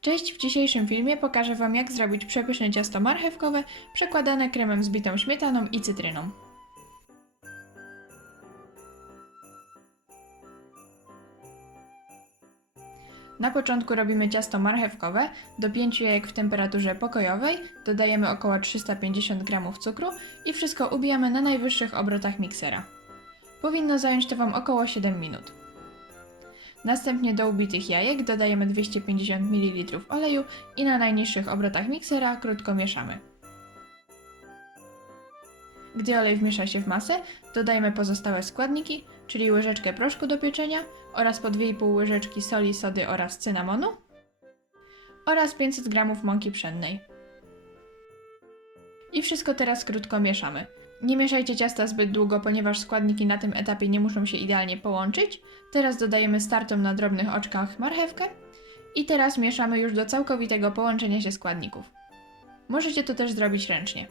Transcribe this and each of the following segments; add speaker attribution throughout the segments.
Speaker 1: Cześć, w dzisiejszym filmie pokażę Wam jak zrobić przepyszne ciasto marchewkowe przekładane kremem bitą śmietaną i cytryną. Na początku robimy ciasto marchewkowe, do 5 jajek w temperaturze pokojowej, dodajemy około 350 g cukru i wszystko ubijamy na najwyższych obrotach miksera. Powinno zająć to Wam około 7 minut. Następnie do ubitych jajek dodajemy 250 ml oleju i na najniższych obrotach miksera krótko mieszamy. Gdy olej wmiesza się w masę, dodajemy pozostałe składniki, czyli łyżeczkę proszku do pieczenia oraz po 2,5 łyżeczki soli, sody oraz cynamonu oraz 500 g mąki pszennej. I wszystko teraz krótko mieszamy. Nie mieszajcie ciasta zbyt długo, ponieważ składniki na tym etapie nie muszą się idealnie połączyć. Teraz dodajemy startą na drobnych oczkach marchewkę i teraz mieszamy już do całkowitego połączenia się składników. Możecie to też zrobić ręcznie.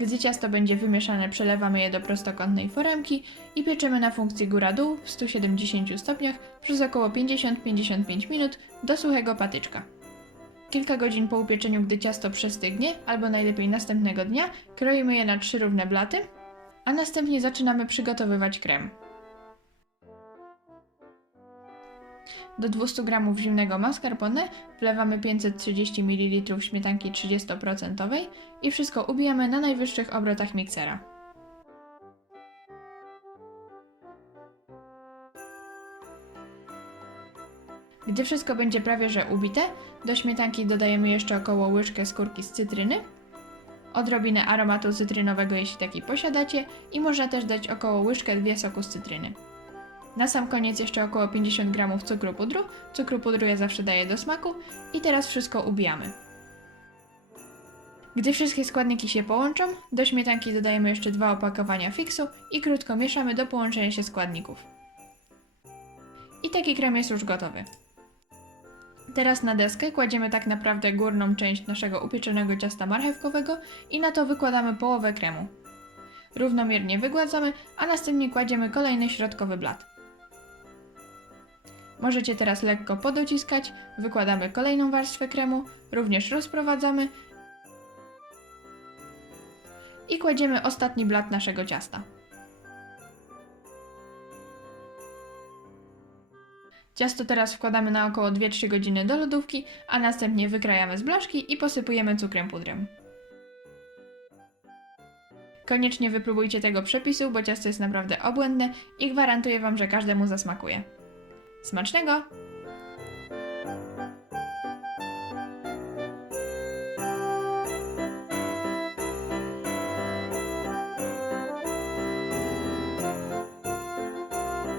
Speaker 1: Gdy ciasto będzie wymieszane, przelewamy je do prostokątnej foremki i pieczemy na funkcji góra-dół w 170 stopniach przez około 50-55 minut do suchego patyczka. Kilka godzin po upieczeniu, gdy ciasto przestygnie, albo najlepiej następnego dnia, kroimy je na trzy równe blaty, a następnie zaczynamy przygotowywać krem. Do 200 g zimnego mascarpone wlewamy 530 ml śmietanki 30% i wszystko ubijamy na najwyższych obrotach miksera. Gdy wszystko będzie prawie że ubite, do śmietanki dodajemy jeszcze około łyżkę skórki z cytryny, odrobinę aromatu cytrynowego jeśli taki posiadacie i można też dać około łyżkę dwie soku z cytryny. Na sam koniec jeszcze około 50 g cukru pudru. Cukru pudru ja zawsze daję do smaku i teraz wszystko ubijamy. Gdy wszystkie składniki się połączą, do śmietanki dodajemy jeszcze dwa opakowania fiksu i krótko mieszamy do połączenia się składników. I taki krem jest już gotowy. Teraz na deskę kładziemy tak naprawdę górną część naszego upieczonego ciasta marchewkowego i na to wykładamy połowę kremu. Równomiernie wygładzamy, a następnie kładziemy kolejny środkowy blat. Możecie teraz lekko podociskać, wykładamy kolejną warstwę kremu, również rozprowadzamy i kładziemy ostatni blat naszego ciasta. Ciasto teraz wkładamy na około 2-3 godziny do lodówki, a następnie wykrajamy z blaszki i posypujemy cukrem pudrem. Koniecznie wypróbujcie tego przepisu, bo ciasto jest naprawdę obłędne i gwarantuję Wam, że każdemu zasmakuje. Smacznego!